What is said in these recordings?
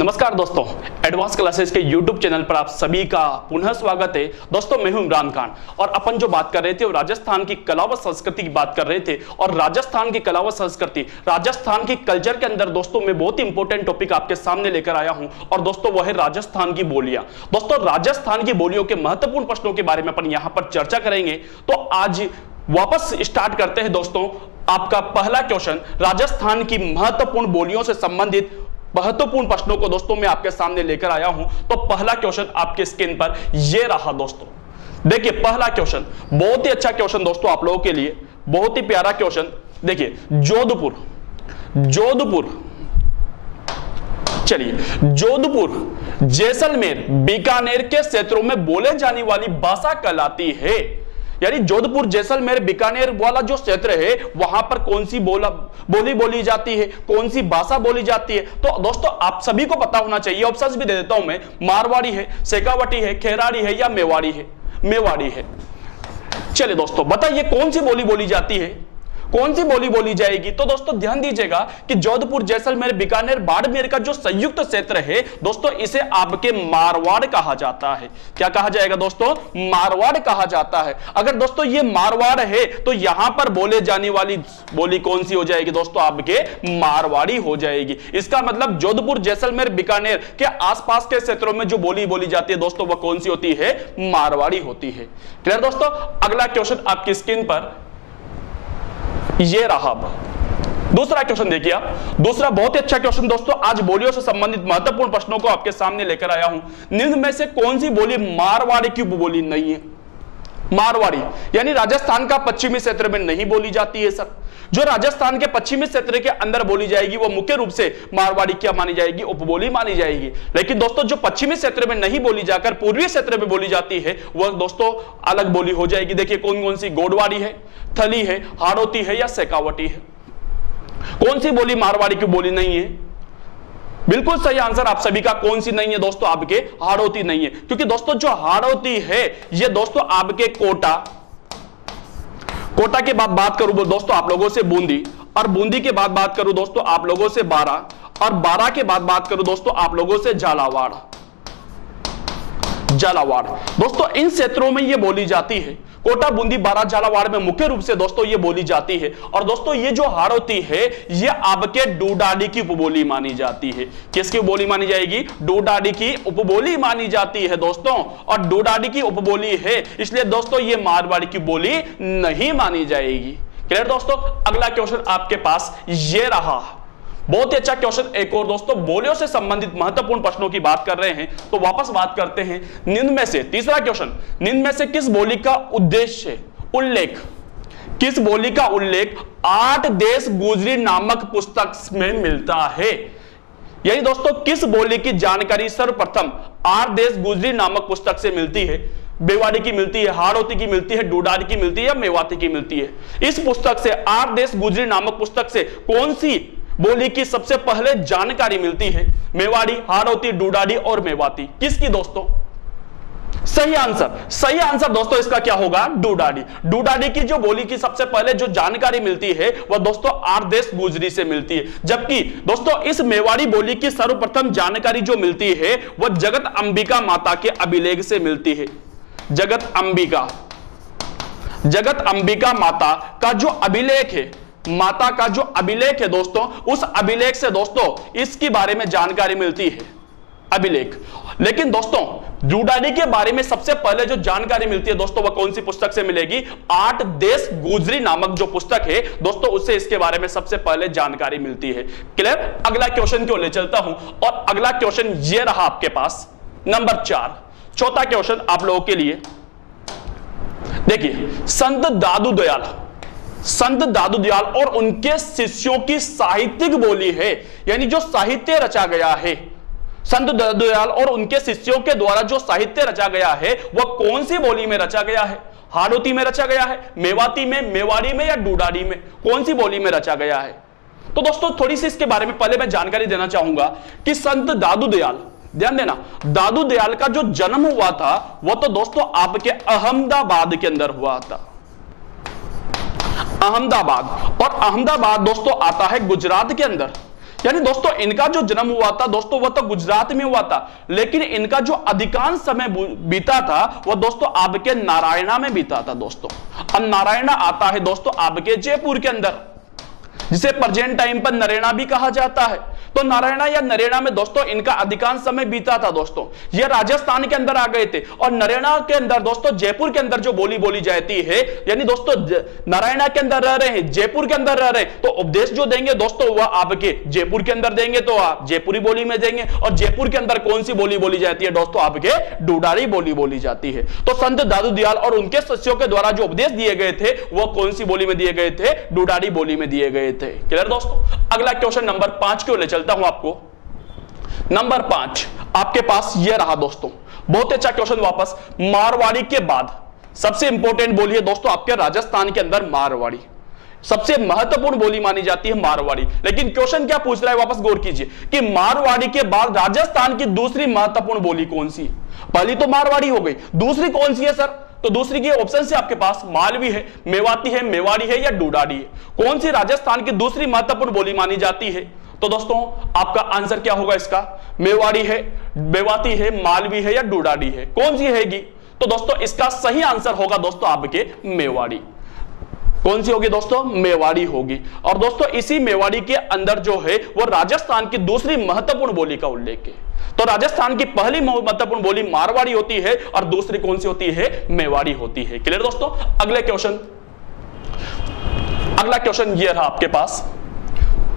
नमस्कार दोस्तों, advance classes के YouTube चैनल पर आप सभी का पुनः स्वागत है। दोस्तों मैं हूं इमरान खान और अपन जो बात कर रहे थे वो राजस्थान की कला व संस्कृति की बात कर रहे थे। और राजस्थान की कला व संस्कृति, राजस्थान की कल्चर के अंदर दोस्तों मैं बहुत ही इंपॉर्टेंट टॉपिक आपके सामने लेकर आया हूं और दोस्तों वह है राजस्थान की बोलियां। दोस्तों राजस्थान की बोलियों के महत्वपूर्ण प्रश्नों के बारे में अपन यहां पर चर्चा करेंगे। तो आज वापस स्टार्ट करते हैं दोस्तों। आपका पहला क्वेश्चन राजस्थान की महत्वपूर्ण बोलियों से संबंधित महत्वपूर्ण प्रश्नों को दोस्तों मैं आपके सामने लेकर आया हूं। तो पहला क्वेश्चन आपके स्क्रीन पर यह रहा दोस्तों। देखिए पहला क्वेश्चन बहुत ही अच्छा क्वेश्चन दोस्तों आप लोगों के लिए, बहुत ही प्यारा क्वेश्चन। देखिए जोधपुर, चलिए जोधपुर, जैसलमेर, बीकानेर के क्षेत्रों में बोले जाने वाली भाषा कहलाती है। यानी जोधपुर, जैसलमेर, बीकानेर वाला जो क्षेत्र है वहां पर कौन सी बोली बोली जाती है, कौन सी भाषा बोली जाती है। तो दोस्तों आप सभी को पता होना चाहिए। ऑप्शंस भी दे देता हूं मैं, मारवाड़ी है, शेखावटी है, खेराड़ी है या मेवाड़ी है। चलिए दोस्तों बताइए कौन सी बोली बोली जाती है, कौन सी बोली बोली जाएगी। तो दोस्तों ध्यान दीजिएगा कि जोधपुर, जैसलमेर, बीकानेर, बाड़मेर का जो संयुक्त क्षेत्र है दोस्तों इसे आपके मारवाड़ कहा जाता है। क्या कहा जाएगा दोस्तों? मारवाड़ कहा जाता है। अगर दोस्तों ये मारवाड़ है तो यहां पर बोले जाने वाली बोली कौन सी हो जाएगी दोस्तों? आपके मारवाड़ी हो जाएगी। इसका मतलब जोधपुर, जैसलमेर, बीकानेर के आसपास के क्षेत्रों में जो बोली बोली जाती है दोस्तों वह कौन सी होती है? मारवाड़ी होती है। क्लियर दोस्तों? अगला क्वेश्चन आपकी स्क्रीन पर ये रहा। दूसरा क्वेश्चन देखिए आप, दूसरा बहुत ही अच्छा क्वेश्चन दोस्तों। आज बोलियों से संबंधित महत्वपूर्ण प्रश्नों को आपके सामने लेकर आया हूं। निम्न में से कौन सी बोली मारवाड़ी की उपबोली नहीं है? मारवाड़ी यानी राजस्थान का पश्चिमी क्षेत्र में नहीं बोली जाती है सर। जो राजस्थान के पश्चिमी क्षेत्र के अंदर बोली जाएगी वो मुख्य रूप से मारवाड़ी क्या मानी जाएगी? उपबोली मानी जाएगी। लेकिन दोस्तों जो पश्चिमी क्षेत्र में नहीं बोली जाकर पूर्वी क्षेत्र में बोली जाती है वह दोस्तों अलग बोली हो जाएगी। देखिए कौन कौन सी? गोडवाड़ी है, थली है, हाड़ौती है या शेखावटी है। कौन सी बोली मारवाड़ी की बोली नहीं है? बिल्कुल सही आंसर आप सभी का कौन सी नहीं है दोस्तों? आपके हाड़ौती नहीं है। क्योंकि दोस्तों जो हाड़ौती है ये दोस्तों आपके कोटा के बाद बात करूं दोस्तों आप लोगों से बूंदी, और बूंदी के बाद बात करूं दोस्तों आप लोगों से बारा, और बारा के बाद बात करूं दोस्तों आप लोगों से झालावाड़। दोस्तों इन क्षेत्रों में ये बोली जाती है। कोटा, बूंदी, बारा, झालावाड़ में मुख्य रूप से दोस्तों ये बोली जाती है। और दोस्तों ये जो हाड़ौती है ये आपके डूडाडी की उपबोली मानी जाती है। किसकी उपबोली मानी जाएगी? डूडाडी की उपबोली मानी जाती है दोस्तों। और डूडाडी की उपबोली है इसलिए दोस्तों ये मारवाड़ी की बोली नहीं मानी जाएगी। क्लियर दोस्तों? अगला क्वेश्चन आपके पास ये रहा, बहुत ही अच्छा क्वेश्चन। एक और दोस्तों बोलियों से संबंधित महत्वपूर्ण प्रश्नों की बात कर रहे हैं तो वापस बात करते हैं। निम्न में से, तीसरा क्वेश्चन, निम्न में से किस बोली का उल्लेख किस बोली का उल्लेख 8 देश गुजरी नामक पुस्तक में मिलता है? यही दोस्तों किस बोली की जानकारी सर्वप्रथम 8 देश गुजरी नामक पुस्तक से मिलती है? मेवाड़ी की मिलती है, हाड़ौती की मिलती है, डूडाडी की मिलती है या मेवाती की मिलती है? इस पुस्तक से 8 देश गुजरी नामक पुस्तक से कौन सी बोली की सबसे पहले जानकारी मिलती है? मेवाड़ी, हाड़ौती, डूडाडी और मेवाती। किसकी दोस्तों? सही आंसर दोस्तों इसका क्या होगा? डूडाडी की जो बोली की सबसे पहले जो जानकारी मिलती है वह दोस्तों 8 देश गुजरी से मिलती है। जबकि दोस्तों इस मेवाड़ी बोली की सर्वप्रथम जानकारी जो मिलती है वह जगत अंबिका माता के अभिलेख से मिलती है। जगत अंबिका माता का जो अभिलेख है, माता का जो अभिलेख है दोस्तों, उस अभिलेख से दोस्तों इसके बारे में जानकारी मिलती है, अभिलेख। लेकिन दोस्तों डूडाडी के बारे में सबसे पहले जो जानकारी मिलती है दोस्तों वह कौन सी पुस्तक से मिलेगी? 8 देश गुजरी नामक जो पुस्तक है दोस्तों उससे इसके बारे में सबसे पहले जानकारी मिलती है। क्लियर? अगला क्वेश्चन को ले चलता हूं और अगला क्वेश्चन ये रहा आपके पास, नंबर 4। चौथा क्वेश्चन आप लोगों के लिए देखिए, संत दादू दयाल और उनके शिष्यों की साहित्यिक बोली है, यानी जो साहित्य रचा गया है, संत दादू दयाल और उनके शिष्यों के द्वारा जो साहित्य रचा गया है वह कौन सी बोली में रचा गया है? हाड़ौती में रचा गया है, मेवाती में, मेवाड़ी में या डूडाडी में? कौन सी बोली में रचा गया है? तो दोस्तों थोड़ी सी इसके बारे में पहले मैं जानकारी देना चाहूंगा कि संत दादू दयाल, ध्यान देना, दादू दयाल का जो जन्म हुआ था वह तो दोस्तों आपके अहमदाबाद के अंदर हुआ था। अहमदाबाद, और अहमदाबाद दोस्तों आता है गुजरात के अंदर। यानी दोस्तों इनका जो जन्म हुआ था दोस्तों वह तो गुजरात में हुआ था, लेकिन इनका जो अधिकांश समय बीता था वह दोस्तों आपके नारायणा में बीता था दोस्तों। अब नारायणा आता है दोस्तों आपके जयपुर के अंदर, जिसे प्रेजेंट टाइम पर नरेना भी कहा जाता है। तो नारायणा या नरेना में दोस्तों इनका अधिकांश समय बीता था दोस्तों। ये राजस्थान के अंदर आ गए थे और नरेना के अंदर दोस्तों जयपुर के अंदर जो बोली बोली जाती है, यानी दोस्तों नारायणा के अंदर रह रहे हैं, जयपुर के अंदर रह रहे हैं, तो उपदेश जो देंगे दोस्तों वह आपके जयपुर के अंदर देंगे, तो आप जयपुरी बोली में देंगे। और जयपुर के अंदर कौन सी बोली बोली जाती है दोस्तों? आपके डूडारी बोली बोली जाती है। तो संत दादू दयाल और उनके शिष्यों के द्वारा जो उपदेश दिए गए थे वह कौन सी बोली में दिए गए थे? डूडारी बोली में दिए गए थे। क्लियर दोस्तों? अगला क्वेश्चन नंबर 5 को ले चलता हूं आपको। नंबर 5 आपके पास यह रहा दोस्तों, बहुत अच्छा क्वेश्चन वापस। मारवाड़ी के बाद सबसे इंपॉर्टेंट बोली है दोस्तों आपके राजस्थान के अंदर मारवाड़ी, सबसे महत्वपूर्ण बोली मानी जाती है मारवाड़ी। लेकिन क्वेश्चन क्या पूछ रहा है, वापस गौर कीजिए कि मारवाड़ी के बाद राजस्थान की दूसरी महत्वपूर्ण बोली कौन सी? पहली तो मारवाड़ी हो गई, दूसरी कौन सी है सर? तो दूसरी के ऑप्शन से आपके पास मालवी है, मेवाती है, मेवाड़ी है या डूडाड़ी है। कौन सी राजस्थान की दूसरी महत्वपूर्ण बोली मानी जाती है? तो दोस्तों आपका आंसर क्या होगा इसका? मेवाड़ी है, मेवाती है, मालवी है या डूडाड़ी है? कौन सी रहेगी? तो दोस्तों इसका सही आंसर होगा दोस्तों आपके मेवाड़ी। कौन सी होगी दोस्तों? मेवाड़ी होगी। और दोस्तों इसी मेवाड़ी के अंदर जो है वो राजस्थान की दूसरी महत्वपूर्ण बोली का उल्लेख है। तो राजस्थान की पहली महत्वपूर्ण बोली मारवाड़ी होती है और दूसरी कौन सी होती है? मेवाड़ी होती है। क्लियर दोस्तों? अगला क्वेश्चन ये रहा आपके पास।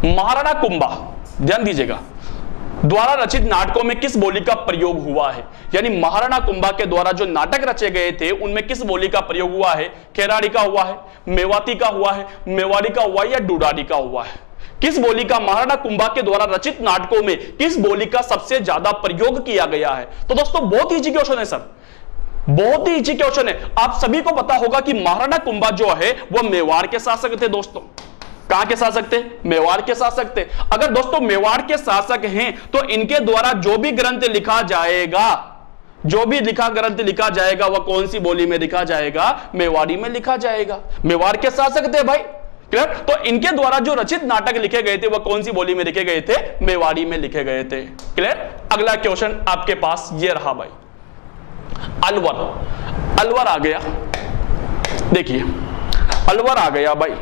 महाराणा कुंभा, ध्यान दीजिएगा, द्वारा रचित नाटकों में किस बोली का प्रयोग हुआ है? यानी महाराणा कुंभा के द्वारा जो नाटक रचे गए थे उनमें किस बोली का प्रयोग हुआ है? खेराड़ी का हुआ है, मेवाती का हुआ है, मेवाड़ी का हुआ है या डूडाड़ी का हुआ है? किस बोली का महाराणा कुंभा के द्वारा रचित नाटकों में किस बोली का सबसे ज्यादा प्रयोग किया गया है? तो दोस्तों बहुत इजी क्वेश्चन है सर, बहुत ही इजी क्वेश्चन है। आप सभी को पता होगा कि महाराणा कुंभा जो है वह मेवाड़ के शासक थे दोस्तों। कहां के शासक थे? मेवाड़ के शासक थे। अगर दोस्तों मेवाड़ के शासक हैं तो इनके द्वारा जो भी ग्रंथ लिखा जाएगा, जो भी ग्रंथ लिखा जाएगा वह कौन सी बोली में लिखा जाएगा? मेवाड़ी में लिखा जाएगा। मेवाड़ के शासक थे भाई। क्लियर? तो इनके द्वारा जो रचित नाटक लिखे गए थे वह कौन सी बोली में लिखे गए थे? मेवाड़ी में लिखे गए थे। क्लियर? अगला क्वेश्चन आपके पास ये रहा भाई, अलवर। अलवर आ गया, देखिए अलवर आ गया भाई।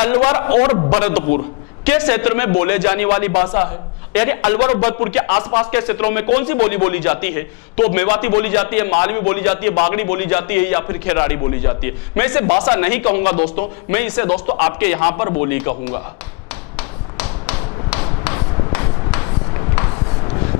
अलवर और भरतपुर के क्षेत्र में बोले जाने वाली भाषा है, यानी अलवर और भरतपुर के आसपास के क्षेत्रों में कौन सी बोली बोली जाती है? तो मेवाती बोली जाती है, मालवी बोली जाती है, बागड़ी बोली जाती है या फिर खेराड़ी बोली जाती है। मैं इसे भाषा नहीं कहूंगा दोस्तों, मैं इसे दोस्तों आपके यहां पर बोली कहूंगा।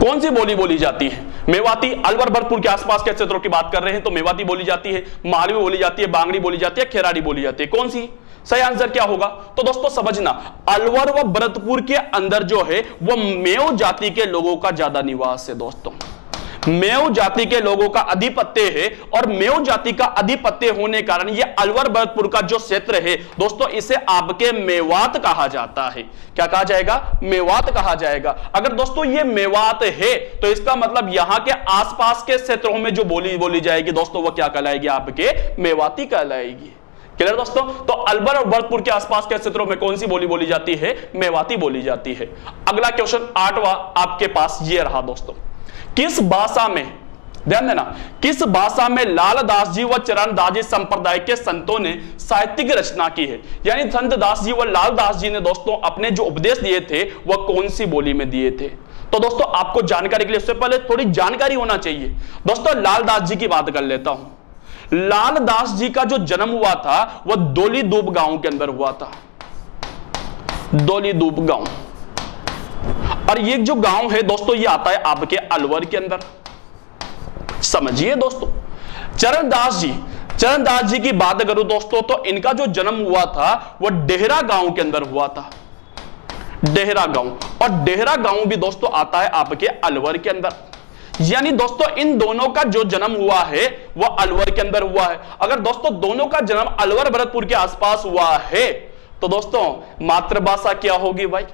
कौन सी बोली बोली जाती है? मेवाती। अलवर भरतपुर के आसपास के क्षेत्रों की बात कर रहे हैं तो मेवाती बोली जाती है, मालवी बोली जाती है, बांगड़ी बोली जाती है, खेराड़ी बोली जाती है। कौन सी? सही आंसर क्या होगा? तो दोस्तों समझना, अलवर व भरतपुर के अंदर जो है वो मेव जाति के लोगों का ज्यादा निवास है दोस्तों। मेव जाति के लोगों का अधिपत्य है और मेव जाति का अधिपत्य होने कारण ये अलवर भरतपुर का जो क्षेत्र है दोस्तों इसे आपके मेवात कहा जाता है। क्या कहा जाएगा? मेवात कहा जाएगा। अगर दोस्तों ये मेवात है तो इसका मतलब यहां के आसपास के क्षेत्रों में जो बोली बोली जाएगी दोस्तों वो क्या कहलाएगी? आपके मेवाती कहलाएगी। क्लियर दोस्तों? तो अलवर और भरतपुर के आसपास के क्षेत्रों में कौन सी बोली बोली जाती है? मेवाती बोली जाती है। अगला क्वेश्चन 8वां आपके पास ये रहा दोस्तों, किस भाषा में, ध्यान देना, किस भाषा में लालदास जी व चरणदास जी संप्रदाय के संतों ने साहित्यिक रचना की है? यानी संत दास जी व लालदास जी ने दोस्तों अपने जो उपदेश दिए थे वह कौन सी बोली में दिए थे? तो दोस्तों आपको जानकारी के लिए उससे पहले थोड़ी जानकारी होना चाहिए। दोस्तों लालदास जी की बात कर लेता हूं। लालदास जी का जो जन्म हुआ था वह दोलीदूब गांव के अंदर हुआ था। दोलीदूब गांव, और ये जो गांव है दोस्तों ये आता है आपके अलवर के अंदर। समझिए दोस्तों, चरणदास जी की बात करूं दोस्तों तो इनका जो जन्म हुआ था वह डेहरा गांव के अंदर हुआ था। डेहरा गांव, और डेहरा गांव भी दोस्तों आता है आपके अलवर के अंदर। यानी दोस्तों इन दोनों का जो जन्म हुआ है वह अलवर के अंदर हुआ है। अगर दोस्तों दोनों का जन्म अलवर भरतपुर के आसपास हुआ है तो दोस्तों मातृभाषा क्या होगी भाई?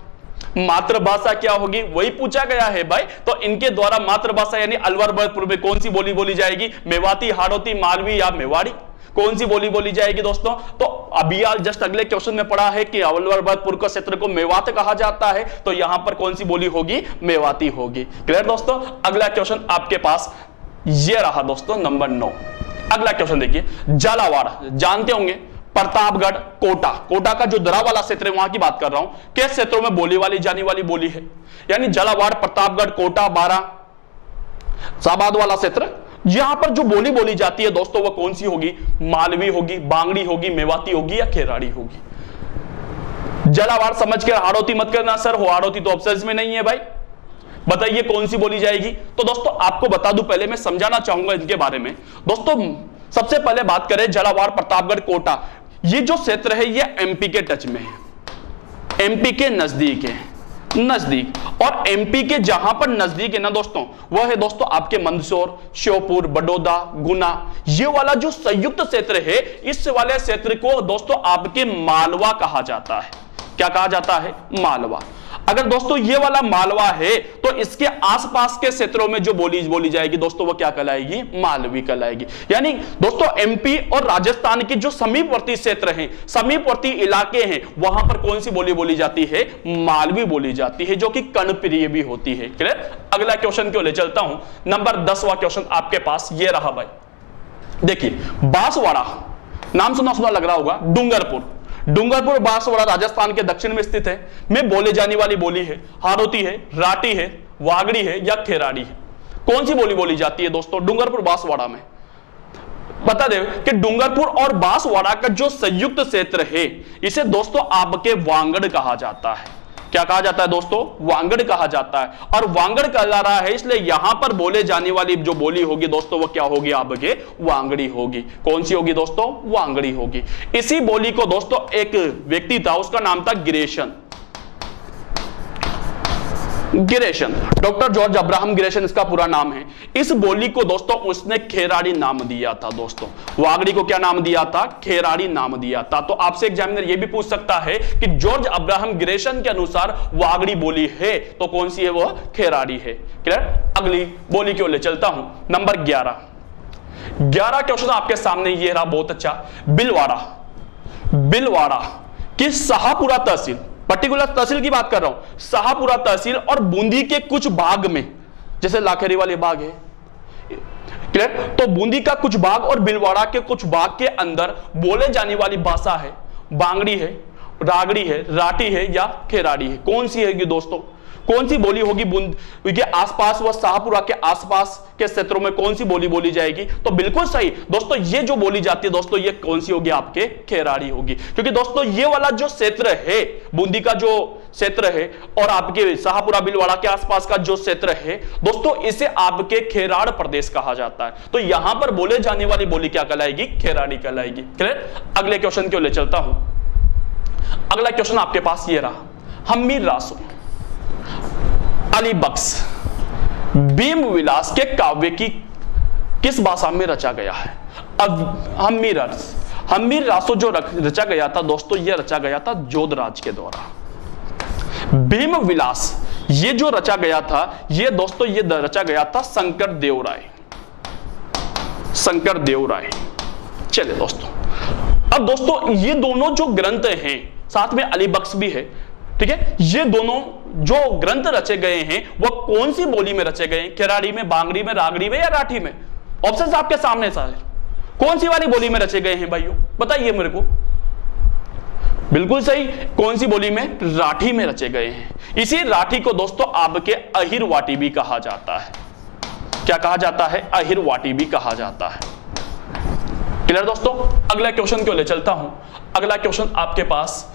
मातृभाषा क्या होगी वही पूछा गया है भाई। तो इनके द्वारा मातृभाषा यानी अलवर भरतपुर में कौन सी बोली बोली जाएगी? मेवाती, हाड़ौती, मालवी या मेवाड़ी, कौन सी बोली बोली जाएगी दोस्तों? तो अभी आज जस्ट अगले क्वेश्चन में पढ़ा है कि अलवर भरतपुर का क्षेत्र को मेवात कहा जाता है, तो यहां पर कौन सी बोली होगी? मेवाती होगी। क्लियर दोस्तों? अगला क्वेश्चन आपके पास ये रहा दोस्तों नंबर 9। अगला क्वेश्चन देखिए, झालावाड़ जानते होंगे, प्रतापगढ़, कोटा, कोटा का जो दरा वाला क्षेत्र है वहां की बात कर रहा हूं, किस क्षेत्रों में बोली वाली जाने वाली बोली है? यानी झालावाड़, प्रतापगढ़, कोटा, बारा, साबाद वाला क्षेत्र, यहां पर जो बोली बोली जाती है दोस्तों वो कौन सी होगी? मालवी होगी, बांगड़ी होगी, मेवाती होगी या खेराड़ी होगी? झालावाड़ समझ कर हाड़ौती मत करना सर, हो हाड़ौती तो ऑप्शंस में नहीं है भाई। बताइए कौन सी बोली जाएगी? तो दोस्तों आपको बता दूं, पहले मैं समझाना चाहूंगा इनके बारे में। दोस्तों सबसे पहले बात करें झालावाड़, प्रतापगढ़, कोटा, ये जो क्षेत्र है ये एमपी के टच में है, एमपी के नजदीक है, नजदीक। और एमपी के जहां पर नजदीक है ना दोस्तों, वह है दोस्तों आपके मंदसौर, श्योपुर, बड़ौदा, गुना, ये वाला जो संयुक्त क्षेत्र है, इस वाले क्षेत्र को दोस्तों आपके मालवा कहा जाता है। क्या कहा जाता है? मालवा। अगर दोस्तों ये वाला मालवा है तो इसके आसपास के क्षेत्रों में जो बोली बोली जाएगी दोस्तों वो क्या कहलाएगी? मालवी कहलाएगी। यानी दोस्तों एमपी और राजस्थान के जो समीपवर्ती क्षेत्र हैं, समीपवर्ती इलाके हैं, वहां पर कौन सी बोली बोली जाती है? मालवी बोली जाती है, जो कि कर्णप्रिय भी होती है। क्लियर? अगला क्वेश्चन क्यों ले चलता हूं, नंबर 10वां क्वेश्चन आपके पास ये रहा भाई। देखिए बांसवाड़ा नाम सुना सुना लग रहा होगा, डूंगरपुर, डूंगरपुर बांसवाड़ा राजस्थान के दक्षिण में स्थित है, में बोले जाने वाली बोली है हाड़ौती है, राठी है, वागड़ी है या खेराड़ी है? कौन सी बोली बोली जाती है दोस्तों डूंगरपुर बांसवाड़ा में? बता दे कि डूंगरपुर और बांसवाड़ा का जो संयुक्त क्षेत्र है इसे दोस्तों आपके वांगड़ कहा जाता है। क्या कहा जाता है दोस्तों? वांगड़ कहा जाता है। और वांगड़ कहला रहा है इसलिए यहां पर बोले जाने वाली जो बोली होगी दोस्तों वो क्या होगी? आपके वांगड़ी होगी। कौन सी होगी दोस्तों? वांगड़ी होगी। इसी बोली को दोस्तों एक व्यक्ति था, उसका नाम था गिरेशन, गिरेशन, डॉक्टर जॉर्ज अब्राहम गिरेशन इसका पूरा नाम है। इस बोली को दोस्तों उसने खेराड़ी नाम दिया था दोस्तों। वागड़ी को क्या नाम दिया था? खेराड़ी नाम दिया था। तो आपसे एग्जामिनर ये भी पूछ सकता है कि जॉर्ज अब्राहम गिरेशन के अनुसार वागड़ी बोली है तो कौन सी है? वो खेराड़ी है। क्लियर? अगली बोली क्यों ले चलता हूं, नंबर 11 क्वेश्चन आपके सामने ये रहा, बहुत अच्छा। बिलवाड़ा, बिलवाड़ा की शाहपुरा तहसील, पर्टिकुलर तहसील की बात कर रहा हूं, शाहपुरा तहसील और बूंदी के कुछ भाग में, जैसे लाखेरी वाले बाग है, क्लियर? तो बूंदी का कुछ भाग और बिलवाड़ा के कुछ भाग के अंदर बोले जाने वाली भाषा है बांगड़ी है, रागड़ी है, राठी है या खेराड़ी है। कौन सी है दोस्तों? कौन सी बोली होगी? बूंदी के आसपास व शाहपुरा के आसपास के क्षेत्रों में कौन सी बोली बोली जाएगी? तो बिल्कुल सही दोस्तों, ये जो बोली जाती है दोस्तों ये कौन सी होगी? आपके खेराड़ी होगी। क्योंकि दोस्तों ये वाला जो क्षेत्र है, बूंदी का जो क्षेत्र है और आपके शाहपुरा बिलवाड़ा के आसपास का जो क्षेत्र है दोस्तों, इसे आपके खेराड़ प्रदेश कहा जाता है। तो यहां पर बोले जाने वाली बोली क्या कहलाएगी? खेराड़ी कहलाएगी। क्लियर? अगले क्वेश्चन क्यों ले चलता हूं। अगला क्वेश्चन आपके पास ये रहा, हम्मीर रासो, अली बख्श, भीम विलास के काव्य की किस भाषा में रचा गया है? अब हम्मीर रासो जो रचा गया था दोस्तों, यह रचा गया था जोधराज के द्वारा। भीम विलास ये जो रचा गया था ये दोस्तों ये रचा गया था शंकर देव राय, शंकर देव राय। चलिए दोस्तों, अब दोस्तों ये दोनों जो ग्रंथ हैं, साथ में अली बख्श भी है, ठीक है, ये दोनों जो ग्रंथ रचे गए हैं वो कौन सी बोली में रचे गए हैं? खेराड़ी में, बांगड़ी में, रागड़ी में या राठी में? ऑप्शंस आपके सामने सारे, कौन सी वाली बोली में रचे गए हैं भाइयों? बताइए मेरे को। बिल्कुल सही, कौन सी बोली में? राठी में रचे गए हैं। इसी राठी को दोस्तों आपके अहिरवाटी भी कहा जाता है। क्या कहा जाता है? अहिरवाटी भी कहा जाता है। क्लियर दोस्तों? अगला क्वेश्चन क्यों ले चलता हूं, अगला क्वेश्चन आपके पास,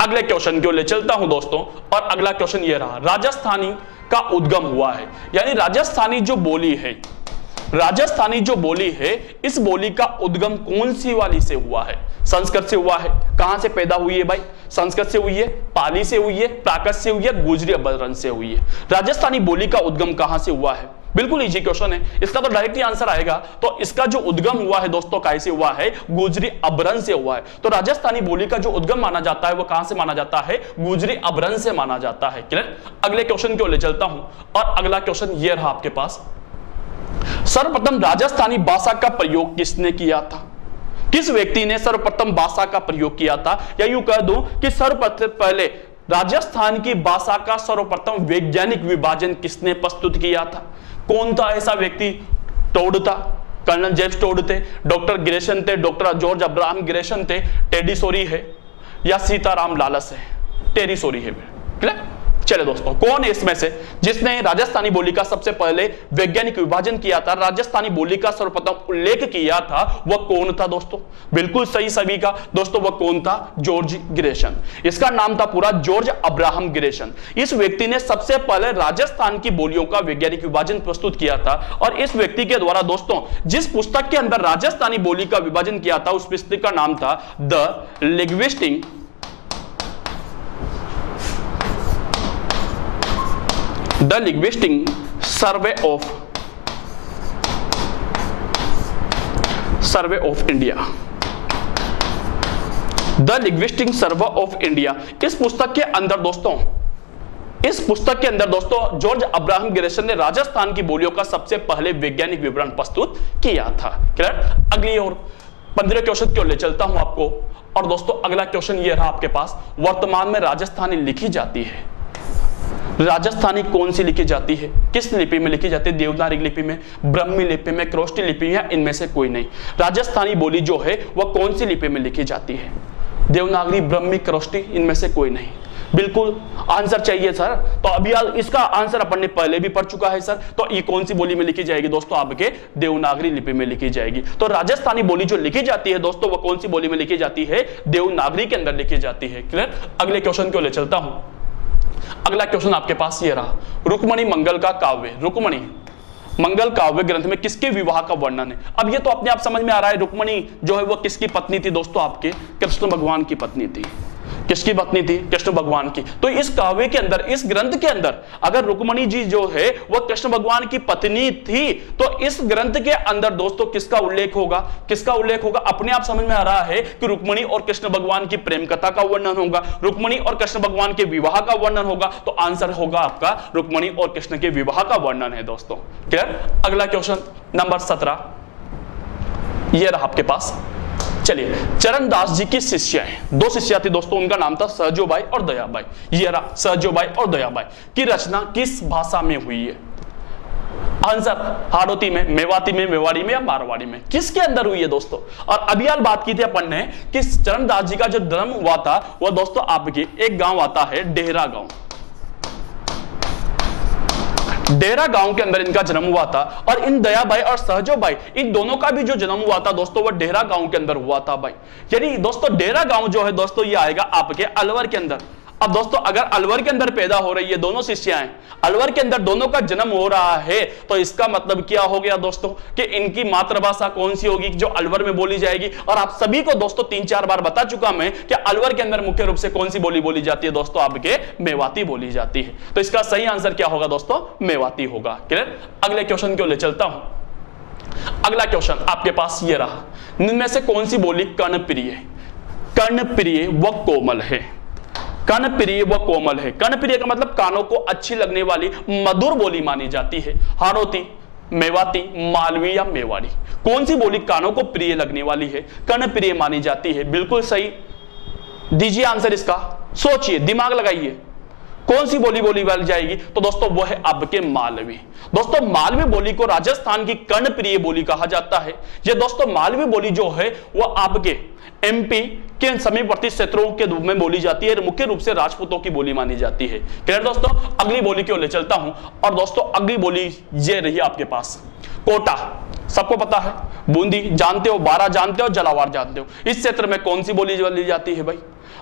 अगले क्वेश्चन क्यों ले चलता हूं दोस्तों, और अगला क्वेश्चन ये रहा, राजस्थानी का उद्गम हुआ है। यानी राजस्थानी जो बोली है, राजस्थानी जो बोली है, इस बोली का उद्गम कौन सी वाली से हुआ है? संस्कृत से हुआ है। कहां से पैदा हुई है भाई? संस्कृत से हुई है, पाली से हुई है, प्राकृत से हुई है, गुजरी अपभ्रंश से हुई है। राजस्थानी बोली का उद्गम कहां से हुआ है? बिल्कुल इजी क्वेश्चन है, इसका तो डायरेक्टली आंसर आएगा। तो इसका जो उद्गम हुआ है दोस्तों कैसे हुआ है, गुजरी अभ्रंश से हुआ है। तो राजस्थानी बोली का जो उद्गम माना जाता है वो कहां से माना जाता है, गुजरी अभ्रंश से माना जाता है। क्लियर। अगले क्वेश्चन की ओर ले चलता हूं और अगला क्वेश्चन ये रहा आपके पास, सर्वप्रथम राजस्थानी भाषा का प्रयोग किसने किया था? किस व्यक्ति ने सर्वप्रथम भाषा का प्रयोग किया था, या यूं कह दूं कि सर्वप्रथम पहले राजस्थान की भाषा का सर्वप्रथम वैज्ञानिक विभाजन किसने प्रस्तुत किया था? कौन था ऐसा व्यक्ति? टोड था, कर्नल जेम्स टोड थे, डॉक्टर ग्रेशन थे, डॉक्टर जॉर्ज अब्राहम ग्रेशन थे, टेडी सोरी है, या सीताराम लालस है? टेरी सोरी है। क्लियर। चले दोस्तों, कौन है इसमें से जिसने राजस्थानी बोली का सबसे पहले वैज्ञानिक विभाजन किया था, राजस्थानी बोली का सर्वप्रथम उल्लेख किया था, वह कौन था दोस्तों? बिल्कुल सही सभी का दोस्तों, वह कौन था? George Grecian. इसका नाम था पूरा जॉर्ज अब्राहम ग्रेशन। इस व्यक्ति ने सबसे पहले राजस्थान की बोलियों का वैज्ञानिक विभाजन प्रस्तुत किया था, और इस व्यक्ति के द्वारा दोस्तों जिस पुस्तक के अंदर राजस्थानी बोली का विभाजन किया था उस पुस्तक का नाम था the linguistic survey of India. The linguistic survey of India. इस पुस्तक के अंदर दोस्तों जॉर्ज अब्राहम ग्रेशन ने राजस्थान की बोलियों का सबसे पहले वैज्ञानिक विवरण प्रस्तुत किया था। क्लियर। अगली और 15 क्वेश्चन की ओर ले चलता हूं आपको, और दोस्तों अगला क्वेश्चन यह रहा आपके पास, वर्तमान में राजस्थानी लिखी जाती है। राजस्थानी कौन सी लिखी जाती है, किस लिपि में लिखी जाती है? देवनागरी लिपि में, ब्राह्मी लिपि में, क्रोष्टी लिपि में, या इनमें से कोई नहीं? राजस्थानी बोली जो है वह कौन सी लिपि में लिखी जाती है? देवनागरी, ब्राह्मी, क्रोष्टी, इनमें से कोई नहीं। बिल्कुल आंसर चाहिए सर, तो अभी इसका आंसर अपन ने पहले भी पढ़ चुका है सर। तो ये कौन सी बोली में लिखी जाएगी दोस्तों? आपके देवनागरी लिपि में लिखी जाएगी। तो राजस्थानी बोली जो लिखी जाती है दोस्तों, वो कौन सी बोली में लिखी जाती है? देवनागरी के अंदर लिखी जाती है। क्लियर। अगले क्वेश्चन को ले चलता हूं। अगला क्वेश्चन आपके पास ये रहा, रुक्मणी मंगल का काव्य, रुक्मणी मंगल काव्य ग्रंथ में किसके विवाह का वर्णन है? अब ये तो अपने आप समझ में आ रहा है, रुक्मणी जो है वो किसकी पत्नी थी दोस्तों? आपके कृष्ण भगवान की पत्नी थी। किसकी पत्नी थी? कृष्ण भगवान की। तो इस काव्य के अंदर, इस ग्रंथ के अंदर अगर रुक्मणी जी जो है वह कृष्ण भगवान की पत्नी थी, तो इस ग्रंथ के अंदर दोस्तों किसका उल्लेख होगा? किसका उल्लेख होगा? अपने आप समझ में आ रहा है कि रुक्मणी और कृष्ण भगवान की प्रेम कथा का वर्णन होगा, रुक्मणी और कृष्ण भगवान के विवाह का वर्णन होगा। तो आंसर होगा आपका रुक्मणी और कृष्ण के विवाह का वर्णन है दोस्तों। क्लियर। अगला क्वेश्चन नंबर 17 ये रहा आपके पास। चलिए, चरणदास जी की शिष्या है, 2 शिष्या थी दोस्तों, उनका नाम था सहजोबाई और दयाबाई। ये रहा सहजोबाई और दयाबाई की रचना किस भाषा में हुई है? आंसर हाड़ौती में, मेवाती में, मेवाड़ी में, या मारवाड़ी में? किसके अंदर हुई है दोस्तों? और अभी यार बात की थी अपन ने कि चरणदास जी का जो जन्म हुआ था वह दोस्तों आपके एक गांव आता है डेहरा गांव। डेरा गांव के अंदर इनका जन्म हुआ था, और इन दयाबाई और सहजोबाई इन दोनों का भी जो जन्म हुआ था दोस्तों वह डेरा गांव के अंदर हुआ था भाई। यानी दोस्तों डेरा गांव जो है दोस्तों ये आएगा आपके अलवर के अंदर। अब दोस्तों अगर अलवर के अंदर पैदा हो रही है दोनों शिष्याएं, अलवर के अंदर दोनों का जन्म हो रहा है, तो इसका मतलब क्या हो गया दोस्तों कि इनकी मातृभाषा कौन सी होगी जो अलवर में बोली जाएगी। और आप सभी को दोस्तों 3-4 बार बता चुका मैं कि अलवर के अंदर मुख्य रूप से कौन सी बोली बोली जाती है दोस्तों? आपके मेवाती बोली जाती है। तो इसका सही आंसर क्या होगा दोस्तों? मेवाती होगा। क्लियर। अगले क्वेश्चन को ले चलता हूं। अगला क्वेश्चन आपके पास ये रहा, इनमें से कौन सी बोली कर्णप्रिय है? कर्णप्रिय व कोमल है। कर्णप्रिय व कोमल है। कर्णप्रिय का मतलब कानों को अच्छी लगने वाली मधुर बोली मानी जाती है। हाड़ौती, मेवाती, मालवी या मेवाड़ी, कौन सी बोली कानों को प्रिय लगने वाली है? कर्णप्रिय मानी जाती है। बिल्कुल सही। दीजिए आंसर इसका, सोचिए, दिमाग लगाइए, कौन सी बोली बोली जाएगी? तो दोस्तों वो है आपके मालवी। दोस्तों मालवी बोली को राजस्थान की कर्णप्रिय बोली कहा जाता है। ये दोस्तों मालवी बोली जो है वो आपके एमपी के समीपवर्ती क्षेत्रों के रूप में बोली जाती है, मुख्य रूप से राजपूतों की बोली मानी जाती है। क्लियर दोस्तों। अगली बोली की ओर ले चलता हूं, और दोस्तों अगली बोली ये रही आपके पास कोटा। सबको पता है, बूंदी जानते हो, बारा जानते हो, झालावाड़ जानते हो। इस क्षेत्र में कौन सी बोली जाती है भाई?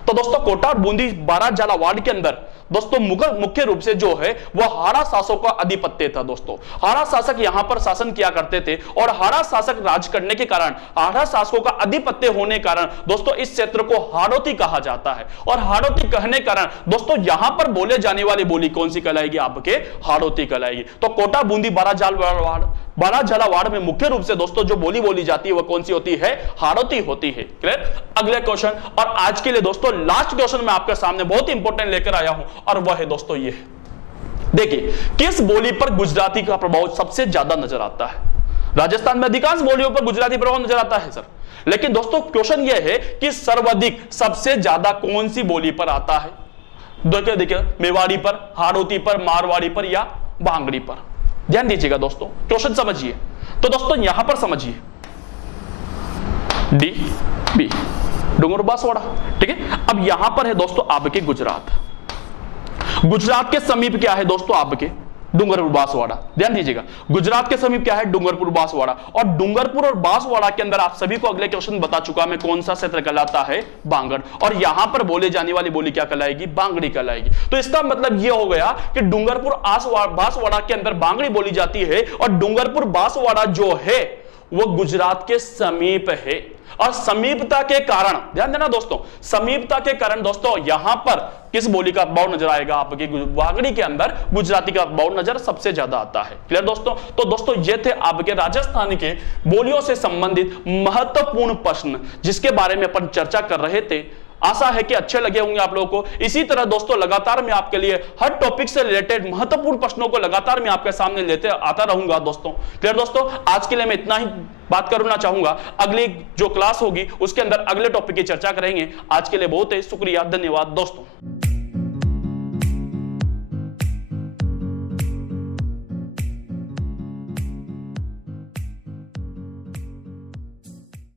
तो दोस्तों कोटा और बूंदी, बारा, झालावाड़ के अंदर दोस्तों मुख्य रूप से जो है वह हाड़ा शासकों का अधिपत्य था। दोस्तों हाड़ा शासक यहां पर शासन किया करते थे और हाड़ा शासक राज करने के कारण, हाड़ा शासकों का अधिपत्य होने कारण दोस्तों इस क्षेत्र को हाड़ौती कहा जाता है। और हाड़ौती कहने कारण दोस्तों यहां पर बोले जाने वाली बोली कौन सी कहलाएगी? आपके हाड़ौती कहलाएगी। तो कोटा, बूंदी, बाराझालावाड़ में मुख्य रूप से दोस्तों जो बोली जाती है वह कौन सी होती है? हाड़ौती होती है। क्लियर? अगले क्वेश्चन, और आज के लिए दोस्तों लास्ट क्वेश्चन मैं आपके सामने बहुत इंपॉर्टेंट लेकर आया हूं, और वह है दोस्तों ये। देखिए, किस बोली पर गुजराती का प्रभाव सबसे ज्यादा नजर आता है? राजस्थान में अधिकांश बोलियों पर गुजराती प्रभाव नजर आता है सर, लेकिन दोस्तों क्वेश्चन यह है कि सर्वाधिक सबसे ज्यादा कौन सी बोली पर आता है? देखिए, मेवाड़ी पर, हाड़ौती पर, मारवाड़ी पर या बांगड़ी पर? ध्यान दीजिएगा दोस्तों, क्वेश्चन समझिए। तो दोस्तों यहां पर समझिए, डी बी डूंगर बांसवाड़ा, ठीक है। अब यहां पर है दोस्तों आपके गुजरात। गुजरात के समीप क्या है दोस्तों? आपके डूंगरपुर बांसवाड़ा। ध्यान दीजिएगा, गुजरात के समीप क्या है? डूंगरपुर बांसवाड़ा। और डूंगरपुर और बांसवाड़ा के अंदर आप सभी को अगले क्वेश्चन बता चुका मैं कौन सा क्षेत्र कहलाता है? बांगड़। और यहां पर बोले जाने वाली बोली क्या कहलाएगी? बांगड़ी कहलाएगी। तो इसका मतलब यह हो गया कि डूंगरपुर बांसवाड़ा के अंदर बांगड़ी बोली जाती है, और डूंगरपुर बांसवाड़ा जो है वो गुजरात के समीप है। और समीपता के कारण, ध्यान देना दोस्तों, समीपता के कारण दोस्तों यहां पर किस बोली का प्रभाव नजर आएगा? आपके बांगड़ी के अंदर गुजराती का प्रभाव नजर सबसे ज्यादा आता है। क्लियर दोस्तों? तो दोस्तों ये थे आपके राजस्थान के बोलियों से संबंधित महत्वपूर्ण प्रश्न जिसके बारे में अपन चर्चा कर रहे थे। आशा है कि अच्छे लगे होंगे आप लोगों को। इसी तरह दोस्तों लगातार मैं आपके लिए हर टॉपिक से रिलेटेड महत्वपूर्ण प्रश्नों को लगातार मैं आपके सामने लेते आता रहूंगा दोस्तों। क्लियर दोस्तों? आज के लिए मैं इतना ही बात करना चाहूंगा। अगली जो क्लास होगी उसके अंदर अगले टॉपिक की चर्चा करेंगे। आज के लिए बहुत ही शुक्रिया, धन्यवाद दोस्तों।